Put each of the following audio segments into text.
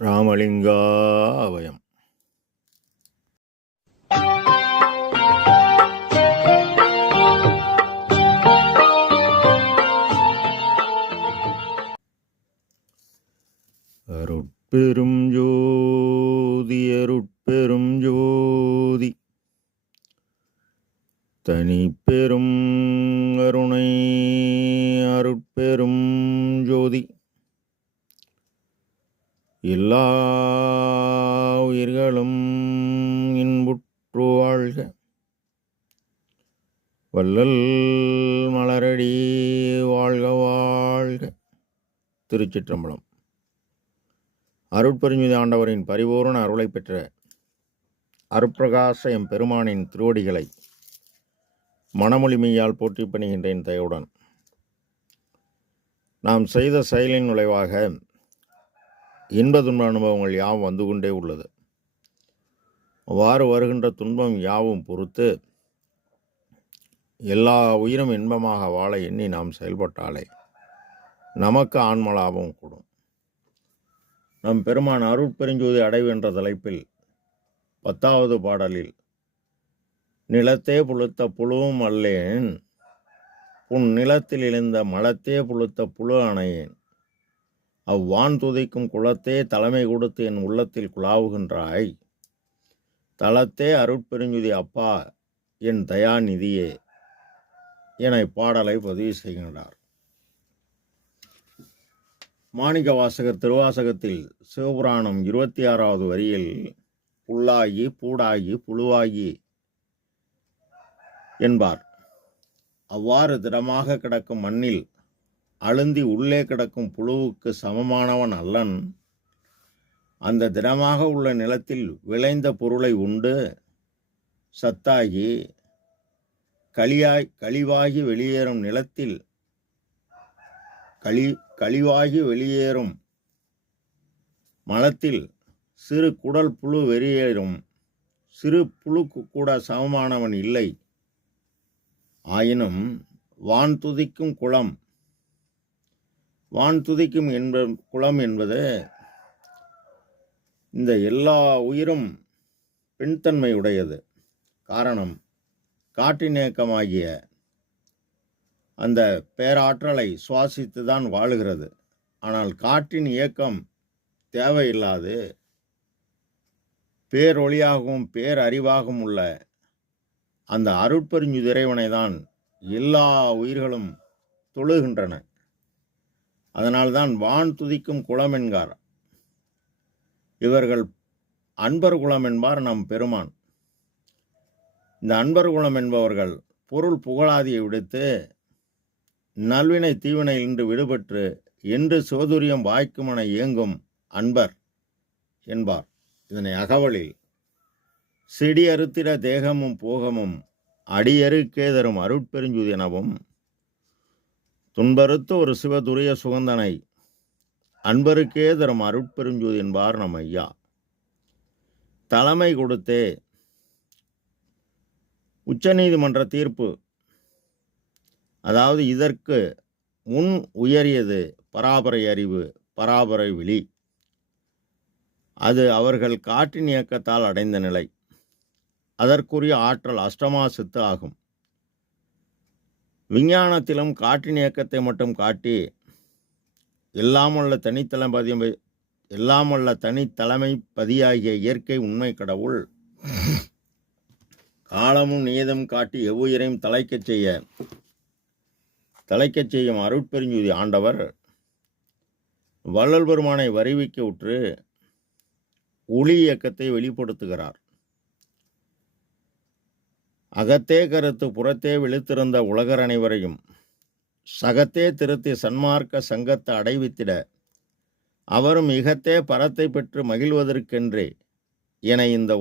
ராமலிங்காபயம். அருட்பெரும் ஜோதி அருட்பெரும் ஜோதி தனிப்பெரும் கருணை அருட்பெரும் ஜோதி எல்லா உயிர்களும் இன்புற்று வாழ்க. வள்ளல் மலரடி வாழ்க வாழ்க. திருச்சிற்றம்பலம். அருட்பெருஞ்சுதி ஆண்டவரின் பரிபூரண அருளை பெற்ற அருட்பிரகாச எம்பெருமானின் திருவடிகளை மனமொழிமையால் போற்றி பணிகின்றேன் தயவுடன். நாம் செய்த செயலின் விளைவாக இன்ப துன்ப அனுபவங்கள் யாவும் வந்து கொண்டே உள்ளது. அவ்வாறு வருகின்ற துன்பம் யாவும் பொறுத்து எல்லா உயிரும் இன்பமாக வாழ எண்ணி நாம் செயல்பட்டாலே நமக்கு ஆன்ம லாபம் கூடும். நம் பெருமான் அருட்பெருஞ்சோதி அடைவு என்ற தலைப்பில் 10வது பாடலில் நிலத்தே புழுத்த புழுவும் அல்லேன், உன் நிலத்தில் எழுந்த மலத்தே புழுத்த புழு அணையேன், அவ்வான் துதிக்கும் குலத்தே தலைமை கொடுத்து என் உள்ளத்தில் குழாவுகின்றாய், தலத்தே அருட்பெருஞ்சுதி அப்பா என் தயாநிதியே என இப்பாடலை பதிவு செய்கின்றார். மாணிக்க வாசகர் திருவாசகத்தில் சிவபுராணம் 26வது வரியில் புல்லாகி பூடாகி புழுவாகி என்பார். அவ்வாறு திடமாக கிடக்கும் மண்ணில் அழுந்தி உள்ளே கிடக்கும் புழுவுக்கு சமமானவன் அல்லன். அந்த திடமாக உள்ள நிலத்தில் விளைந்த பொருளை உண்டு சத்தாகி கழிவாகி வெளியேறும் நிலத்தில் கழிவாகி வெளியேறும் மலத்தில் சிறு குடல் புழு வெளியேறும் சிறு புழுக்கு கூட சமமானவன் இல்லை. ஆயினும் வான் துதிக்கும் குளம், வான் துதிக்கும் குளம் என்பது இந்த எல்லா உயிரும் பெண்தன்மை உடையது. காரணம், காற்றின் இயக்கமாகிய அந்த பேராற்றலை சுவாசித்து தான் வாழுகிறது. ஆனால் காற்றின் இயக்கம் தேவையில்லாது பேரொளியாகவும் பேரறிவாகவும் உள்ள அந்த அருட்பெருஞ்சு இறைவனை தான் எல்லா உயிர்களும் தொழுகின்றன. அதனால்தான் வான் துதிக்கும் குளம் என்கார். இவர்கள் அன்பர் குலம் என்பார் நம் பெருமான். இந்த அன்பர் குலம் என்பவர்கள் பொருள் புகழாதியை விடுத்து நல்வினை தீவினை இன்று விடுபட்டு என்று சோதுரியம் வாய்க்குமென இயங்கும் அன்பர் என்பார். இதனை அகவலில் செடி அறுத்திட தேகமும் போகமும் அடியறுக்கே தரும் அருட்பெருஞ்சுதி எனவும், துன்பறுத்து ஒரு சிவதுரிய சுகந்தனை அன்பருக்கே தரும் அருட்பெருஞ்சோதி என்பார் நம் ஐயா. தலைமை கொடுத்தே உச்சநீதிமன்ற தீர்ப்பு, அதாவது இதற்கு முன் உயரியது பராபரை அறிவு, பராபரை விழி. அது அவர்கள் காற்றின் இயக்கத்தால் அடைந்த நிலை. அதற்குரிய ஆற்றல் அஷ்டமா சித்து ஆகும். விஞ்ஞானத்திலும் காற்றின் இயக்கத்தை மட்டும் காட்டி எல்லாமல்ல தனித்தலைமை பதியாகிய இயற்கை உண்மை கடவுள் காலமும் நீதம் காட்டி எவ்வுயிரையும் தலைக்கச் செய்யும் அருட்பெருஞ்சுதி ஆண்டவர் வள்ளல் பெருமானை வருவிக்க உற்று ஒளி இயக்கத்தை வெளிப்படுத்துகிறார். அகத்தே கருத்து புறத்தே விழித்திருந்த உலகர் அனைவரையும் சகத்தே திருத்தி சன்மார்க்க சங்கத்தை அடைவித்திட அவரும் இகத்தே பரத்தை பெற்று மகிழ்வதற்கென்றே என இந்த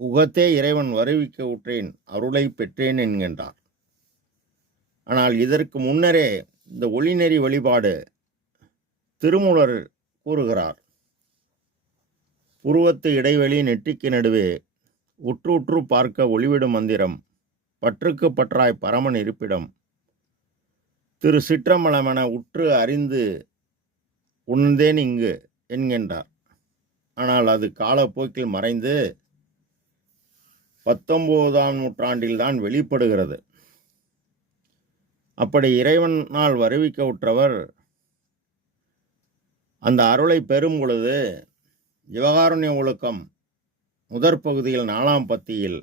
உகத்தே இறைவன் வருவிக்க உற்றேன், அருளை பெற்றேன் என்கின்றார். ஆனால் இதற்கு முன்னரே இந்த ஒளிநெறி வழிபாடு திருமூலர் கூறுகிறார். புருவத்து இடைவெளி நெற்றிக்கு நடுவே உற்று உற்று பார்க்க ஒளிவிடும் மந்திரம், பற்றுக்கு பற்றாய் பரமன் இருப்பிடம், திரு சிற்றம்பலமென உற்று அறிந்து உணர்ந்தேன் இங்கு என்கின்றார். ஆனால் அது காலப்போக்கில் மறைந்து 19ஆம் நூற்றாண்டில்தான் வெளிப்படுகிறது. அப்படி இறைவனால் வருவிக்க உற்றவர் அந்த அருளை பெறும் பொழுது ஜீவகாருண்ய ஒழுக்கம் முதற் பகுதியில் 4ஆம் பத்தியில்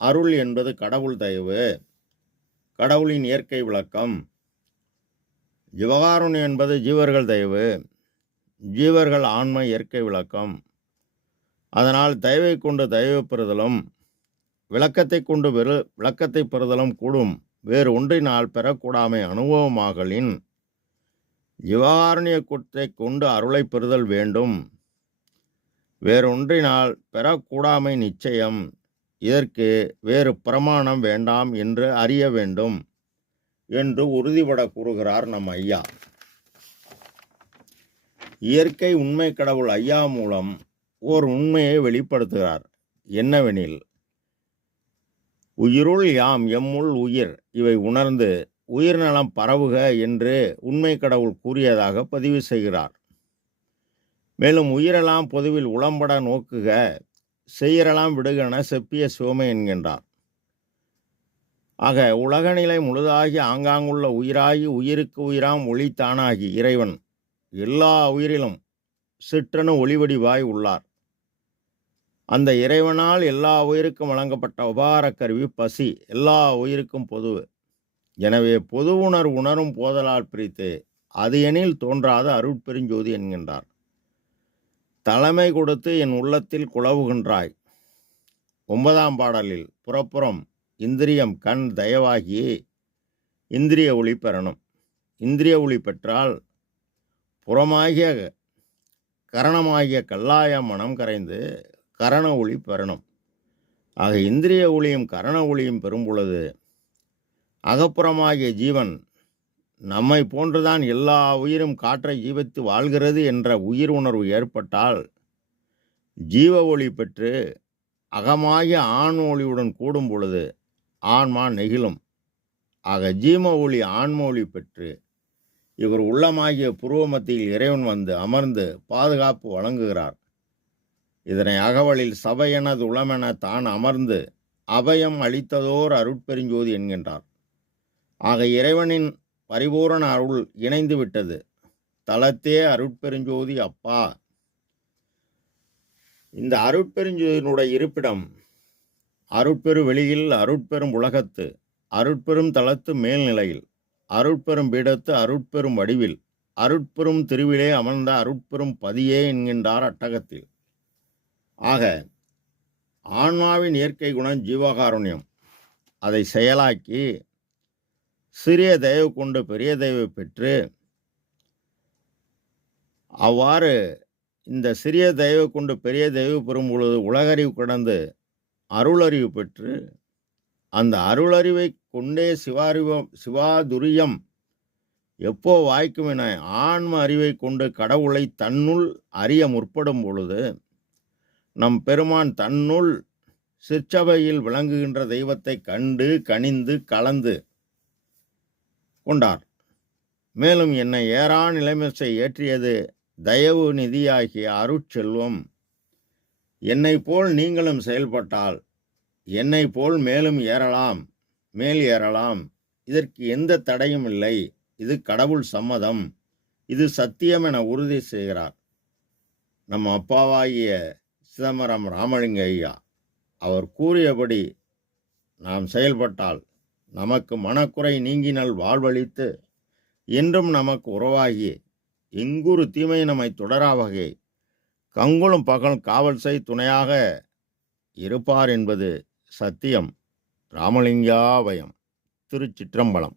அருள் என்பது கடவுள் தயவு, கடவுளின் இயற்கை விளக்கம். ஜீவகாருண்யம் என்பது ஜீவர்கள் தயவு, ஜீவர்கள் ஆன்ம இயற்கை விளக்கம். அதனால் தயவை கொண்டு தயவு பெறுதலும் விளக்கத்தை கொண்டு விளக்கத்தை பெறுதலும் கூடும். வேறு ஒன்றினால் பெறக்கூடாமை அனுபவமாகலின் ஜீவகாருண்யத்தை கொண்டு அருளை பெறுதல் வேண்டும். வேறொன்றினால் பெறக்கூடாமை நிச்சயம். இதற்கு வேறு பிரமாணம் வேண்டாம் என்று அறிய வேண்டும் என்று உறுதிபட கூறுகிறார் நம் ஐயா. இயற்கை உண்மை கடவுள் ஐயா மூலம் ஓர் உண்மையை வெளிப்படுத்துகிறார். என்னவெனில், உயிருள் யாம் எம்முள் உயிர் இவை உணர்ந்து உயிர்நலம் பரவுக என்று உண்மை கடவுள் கூறியதாக பதிவு செய்கிறார். மேலும் உயிரெல்லாம் பொதுவில் உளம்பட நோக்குக, செய்யரெல்லாம் விடுகென செப்பிய சிவமை என்கின்றார். ஆக உலகநிலை முழுதாகி ஆங்காங்குள்ள உயிராகி உயிருக்கு உயிராம் ஒளித்தானாகி இறைவன் எல்லா உயிரிலும் சிற்றணு ஒளிவடிவாய் உள்ளார். அந்த இறைவனால் எல்லா உயிருக்கும் வழங்கப்பட்ட உபகார கருவி பசி எல்லா உயிருக்கும் பொதுவு. எனவே பொது உணரும் போதலால் பிரித்து அது எனில் தோன்றாத அருட்பெருஞ்சோதி என்கின்றார். தலைமை கொடுத்து என் உள்ளத்தில் குழவுகின்றாய். 9ஆம் பாடலில் புறப்புறம் இந்திரியம் கண் தயவாகி இந்திரிய ஒளி பெறணும். இந்திரிய ஒளி பெற்றால் புறமாகிய கரணமாகிய கல்லாய மனம் கரைந்து கரண ஒளி பெறணும். ஆக இந்திரிய ஒளியும் கரண ஒளியும் பெறும் பொழுது அகப்புறமாகிய ஜீவன் நம்மை போன்றுதான் எல்லா உயிரும் காற்றை ஜீவித்து வாழ்கிறது என்ற உயிர் உணர்வு ஏற்பட்டால் ஜீவ ஒளி பெற்று அகமாகிய ஆண் ஒளியுடன் கூடும் பொழுது ஆன்மா நெகிழும். ஆக ஜீம ஒளி ஆன்ம ஒளி பெற்று இவர் உள்ளமாகிய புருவ மத்தியில் இறைவன் வந்து அமர்ந்து பாதுகாப்பு வழங்குகிறார். இதனை அகவலில் சபையெனது உளமென தான் அமர்ந்து அபயம் அளித்ததோர் அருட்பெருஞ்சோதி என்கின்றார். ஆக இறைவனின் பரிபூரண அருள் இணைந்து விட்டது. தலத்தே அருட்பெருஞ்சோதி அப்பா. இந்த அருட்பெருஞ்சோதியினுடைய இருப்பிடம் அருட்பெரு வெளியில், அருட்பெரும் உலகத்து, அருட்பெரும் தலத்து மேல்நிலையில், அருட்பெரும் பீடத்து, அருட்பெரும் வடிவில், அருட்பெரும் திருவிலே அமர்ந்த அருட்பெரும் பதியே என்கின்றார் அட்டகத்தில். ஆக ஆன்மாவின் இயற்கை குணம் ஜீவகாருண்யம். அதை செயலாக்கி சிறிய தயவு கொண்டு பெரிய தயவு பெற்று, அவ்வாறு இந்த சிறிய தயவு கொண்டு பெரிய தயவு பெறும் பொழுது உலகறிவு கடந்து அருளறிவு பெற்று அந்த அருளறிவை கொண்டே சிவாதுரியம் எப்போ வாய்க்கும் என ஆன்ம அறிவை கொண்டு கடவுளை தன்னுள் அறிய முற்படும் பொழுது நம் பெருமான் தன்னுள் சிற்சபையில் விளங்குகின்ற தெய்வத்தை கண்டு கனிந்து கலந்து கொண்டார். மேலும் என்னை ஏறா நிலைமிசை ஏற்றியது தயவு நிதியாகிய அருட்செல்வம். என்னை போல் நீங்களும் செயல்பட்டால் என்னை போல் மேலும் மேல் ஏறலாம். இதற்கு எந்த தடையும் இல்லை. இது கடவுள் சம்மதம், இது சத்தியம் என உறுதி செய்கிறார் நம் அப்பாவாகிய சிதம்பரம் ராமலிங்க ஐயா. அவர் கூறியபடி நாம் செயல்பட்டால் நமக்கு மனக்குறை நீங்கினல் வாழ்வழித்து என்றும் நமக்கு உறவாகி எங்குறு தீமை நம்மை தொடரா வகை கங்குளும் பகல் காவல் செய் துணையாக இருப்பார் என்பது சத்தியம். ராமலிங்காபயம். திருச்சிற்றம்பலம்.